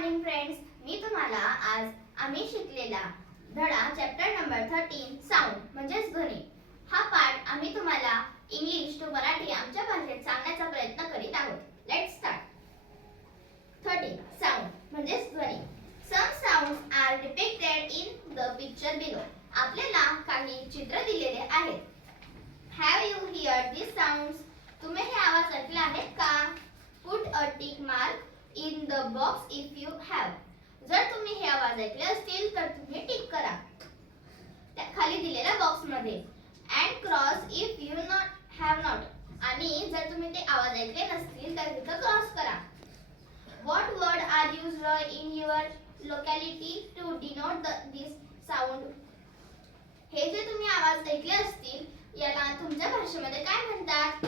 Morning friends, मी तुम्हाला आज आम्ही शिकलेला धडा चॅप्टर नंबर 13 साऊंड म्हणजेच ध्वनी हा पाठ आम्ही तुम्हाला इंग्लिश टू मराठी आमच्या भाषेत सांगण्याचा प्रयत्न करीत आहोत. Let's start. 13 साऊंड म्हणजेच ध्वनी. Some sounds are depicted in the picture below. आपल्याला काही चित्र दिलेले आहेत. Have you heard this sounds? तुम्ही हे आवाज ऐकले आहेत का? Put a tick mark in the box if you have. जर तुम्ही हे आवाज ऐकले असतील तर तुम्ही टिक करा त्या खाली दिलेल्या बॉक्स मध्ये. and cross if you not have not. आणि जर तुम्ही ते आवाज ऐकले नसतील तर तिथे क्रॉस करा. what word are used in your locality to denote this sound? हे जे तुम्ही आवाज ऐकले असतील याला तुमच्या भाषेमध्ये काय म्हणतात?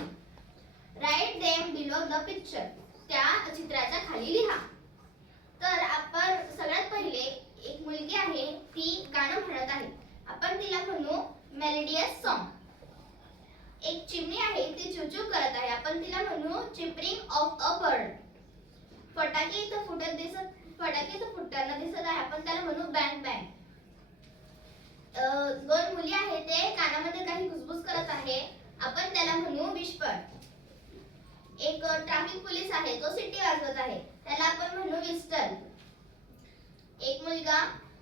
write them below the picture. त्या चित्राच्या खाली लिहा. तर आपण सगळ्यात पहिले एक मुलगी आहे, ती गाणं म्हणत आहे. आपण तिला म्हणू मेलोडियस सॉन्ग. एक चिमणी आहे, ती चिवचिव करत आहे. आपण तिला म्हणू चिपरिंग ऑफ अ बर्ड. फटाके इथं फुटताना दिसत आहे. आपण त्याला म्हणू बँग बँग. दोन मुली आहेत, ते कानामध्ये काही कुजबुज करत आहे. आपण त्याला म्हणू विस्पर. एक ट्रॅफिक पोलीस आहे, तो सिटी वाजवत आहे. त्याला आपण म्हणू विस्टल. एक मुलगा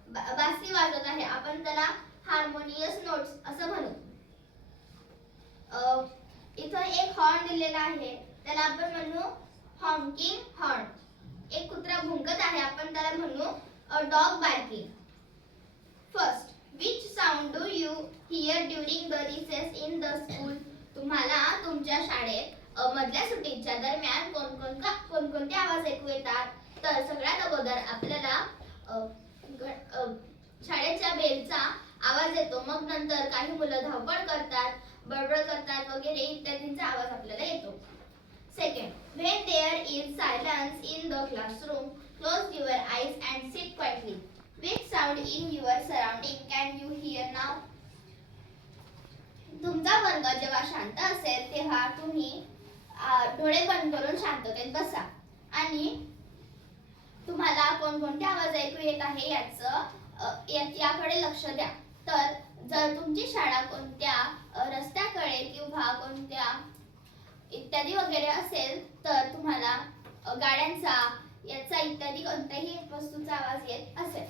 बासरी वाजवत आहे. आपण त्याला हार्मोनियस नोट्स असं म्हणू. इथं एक हॉर्न दिलेला आहे, त्याला आपण म्हणू हॉन्किंग हॉर्न. एक कुत्रा भुंकत आहे. आपण त्याला म्हणू a dog barking. First, which sound do you hear during the recess in the school? तुम्हाला तुमच्या शाळेत मधल्या सुट्टीच्या दरम्यान कोणकोणते आवाज ऐकू येतात? तर सगळ्यात अगोदर आपल्याला शाळेच्या बेलचा आवाज येतो. मग नंतर काही मुलं धावपळ करतात, बडबड करतात वगैरे इत्यादींचा आवाज आपल्याला येतो. Second, when there is silence in the classroom, close your eyes and sit quietly. Which sound in your surrounding can you hear now? तुमचा वर्ग जेव्हा शांत असेल तेव्हा तुम्ही डोळे बंद करून शांततेत बसा आणि तुम्हाला कोणकोणते आवाज ऐकू येत आहे याकडे लक्ष द्या. तर जर तुमची शाळा कोणत्या रस्त्याकडे किंवा कोणत्या इत्यादी वगैरे असेल तर तुम्हाला गाड्यांचा याचा इत्यादी कोणत्याही वस्तूचा आवाज येत असेल.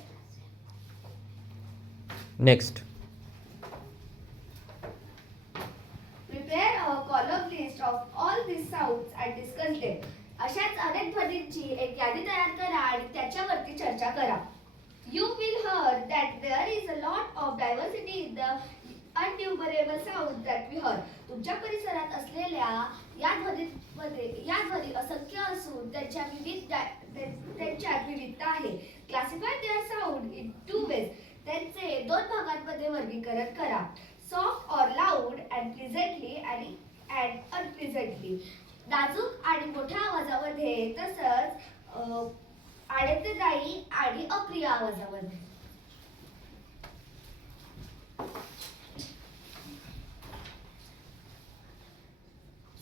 Next, Prepare a column list of all these sounds and discuss them. अशाच अनेक ध्वनींची एक यादी तयार करा आणि त्याच्यावरती चर्चा करा. You will hear that there is a lot of diversity in the innumerable sounds that we hear. तुमच्या परिसरात असलेल्या या ध्वनी असंख्य असून त्यांच्यात विविधता आहे. Classify their sound in two ways. त्यांचे दोन भागांमध्ये वर्गीकरण करा. Soft or loud and pleasantly and unpleasantly. नाजूक आणि मोठ्या आवाजामध्ये तसंच आनंददायी आणि अप्रिय आवाजामध्ये.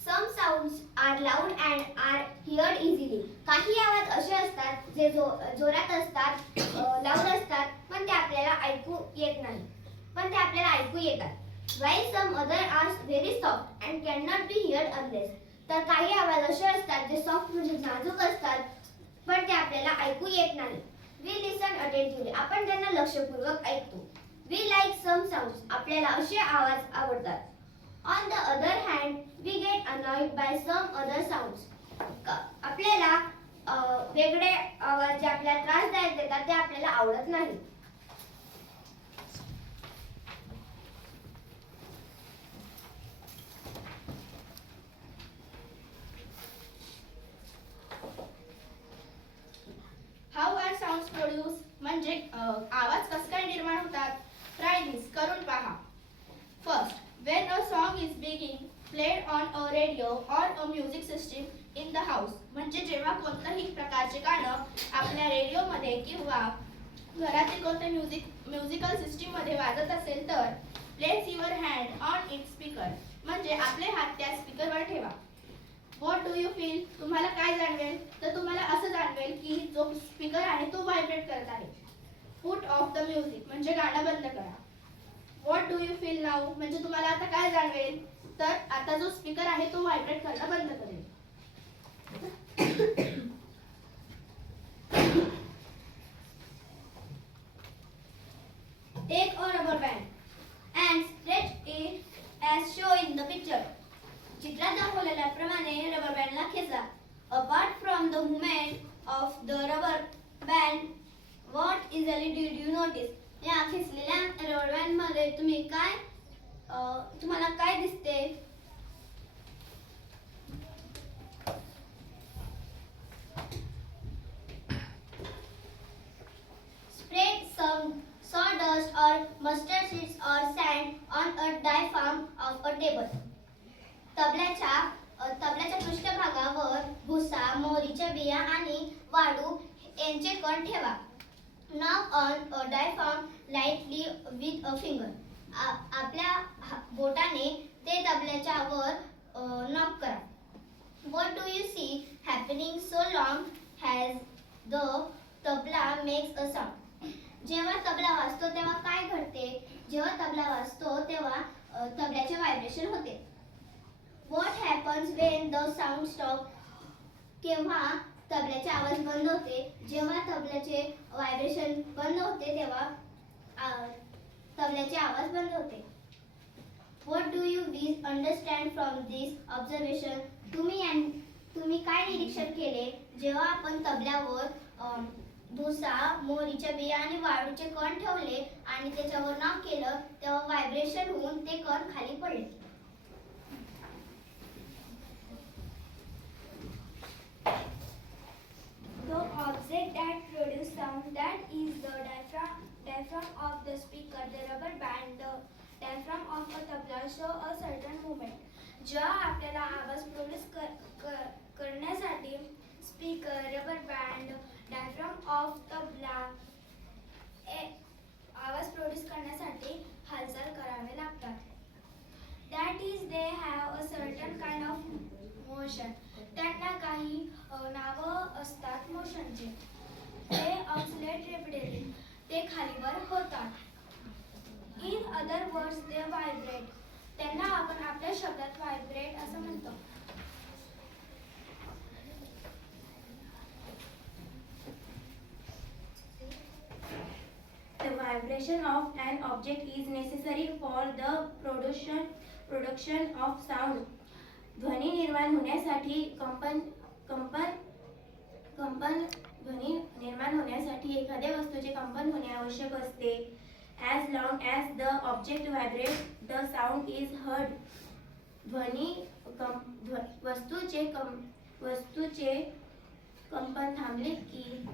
Some sounds are loud and are heard easily. काही आवाज असे असतात जे जोरात असतात, लाऊड असतात, पण ते आपल्याला ऐकू येत नाही. While some other are very soft and cannot be heard unless. तर काही आवाज असे असतात जे सॉफ्ट म्हणजे नाजूक असतात पण ते आपल्याला ऐकू येत नाही. We listen attentively. आपण त्यांना लक्षपूर्वक ऐकतो. We like some sounds. आपल्याला असे आवाज आवडतात. On the other hand, we get annoyed by some other sounds. आपल्याला वेगळे आवाज जे आपल्याला त्रासदायक देतात ते आपल्याला आवडत नाही. How are sounds produced? म्हणजे आवाज कसे काय निर्माण होतात? Try this. करून पहा. First, when a song is being played on a radio or a music system in the house. म्हणजे जेव्हा कोणत्याही प्रकारचे गाणं आपल्या रेडिओमध्ये किंवा घरातील कोणत्या म्युझिकल सिस्टीम मध्ये वाजत असेल तर place your hand on its speaker. म्हणजे आपले हात त्या स्पीकरवर ठेवा. What do you feel? तुम्हाला काय जाणवेल? तर तुम्हाला असं जाणवेल की जो स्पीकर आहे तो व्हायब्रेट करत आहे. पुट ऑफ द म्युझिक म्हणजे गाणं बंद करा. What do you feel now म्हणजे तुम्हाला आता काय जाणवेल, तर आता जो स्पीकर आहे तो व्हायब्रेट करणं बंद करेल. Take a rubber band and stretch it as shown in the picture. चित्रात दाखवलेल्याप्रमाणे रबर बँडला खेचा. Apart from the movement of the rubber band, what easily did you notice? या खेचलेल्या रबर बँड मध्ये तुम्हाला काय दिसते? Spread some sawdust or mustard seeds or sand on a diaphragm of a table. तबल्याच्या पृष्ठभागावर भुसा, मोहरीच्या बिया आणि वाळू यांचे कण ठेवा. Knock on a diaphragm lightly with a finger. आपल्या बोटाने ते तबल्याच्या वर नॉक करा. What do you see happening so long as the tabla makes a sound? जेव्हा तबला वाजतो तेव्हा काय घडते? जेव्हा तबला वाजतो तेव्हा तबल्याचे व्हायब्रेशन होते. What happens when the sound stops? केव्हा तबल्याचे आवाज बंद होते? जेव्हा तबल्याचे व्हायब्रेशन बंद होते तेव्हा तबल्याचे आवाज बंद होते. What do you understand from this observation? तुम्ही काय निरीक्षण केले जेव्हा आपण तबल्यावर भुसा, मोहरीच्या बिया आणि वाळूचे कण ठेवले आणि त्याच्यावर नॉक केलं तेव्हा व्हायब्रेशन होऊन ते कण खाली पडले. The object that produces sound, that is the diaphragm of the speaker, the rubber band, the diaphragm of a tabla show a certain movement. जेव्हा आपल्याला आवाज प्रोड्यूस करण्यासाठी speaker, rubber band, diaphragm of tabla आवाज प्रोड्यूस करण्यासाठी हालचाल करावे लागतात. That is, they have a certain kind of motion. त्यांना काही नावं असतात मोशनचे. They oscillate repeatedly. ते खालीवर होतात. In other words, they vibrate. त्यांना आपण आपल्या शब्दात व्हायब्रेट असं म्हणतो. The vibration of an object is necessary for the production of sound. ध्वनी निर्माण होण्यासाठी ध्वनी निर्माण होण्यासाठी एखाद्या वस्तूचे कंपन होणे आवश्यक असते. As long as the object vibrates, the sound is heard. वस्तूचे कंपन थांबले की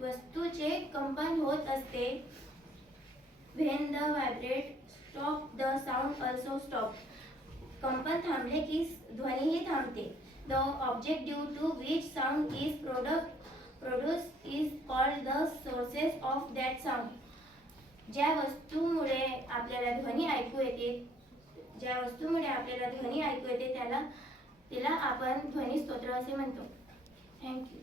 वस्तूचे कंपन होत असते. When the vibrate stop, the sound also stops. कंपन थांबले की ध्वनीही थांबते. The object due to which sound is produced is called the sources of that sound. ज्या वस्तूमुळे आपल्याला ध्वनी ऐकू येते तिला आपण ध्वनी स्तोत्र असे म्हणतो. थँक्यू.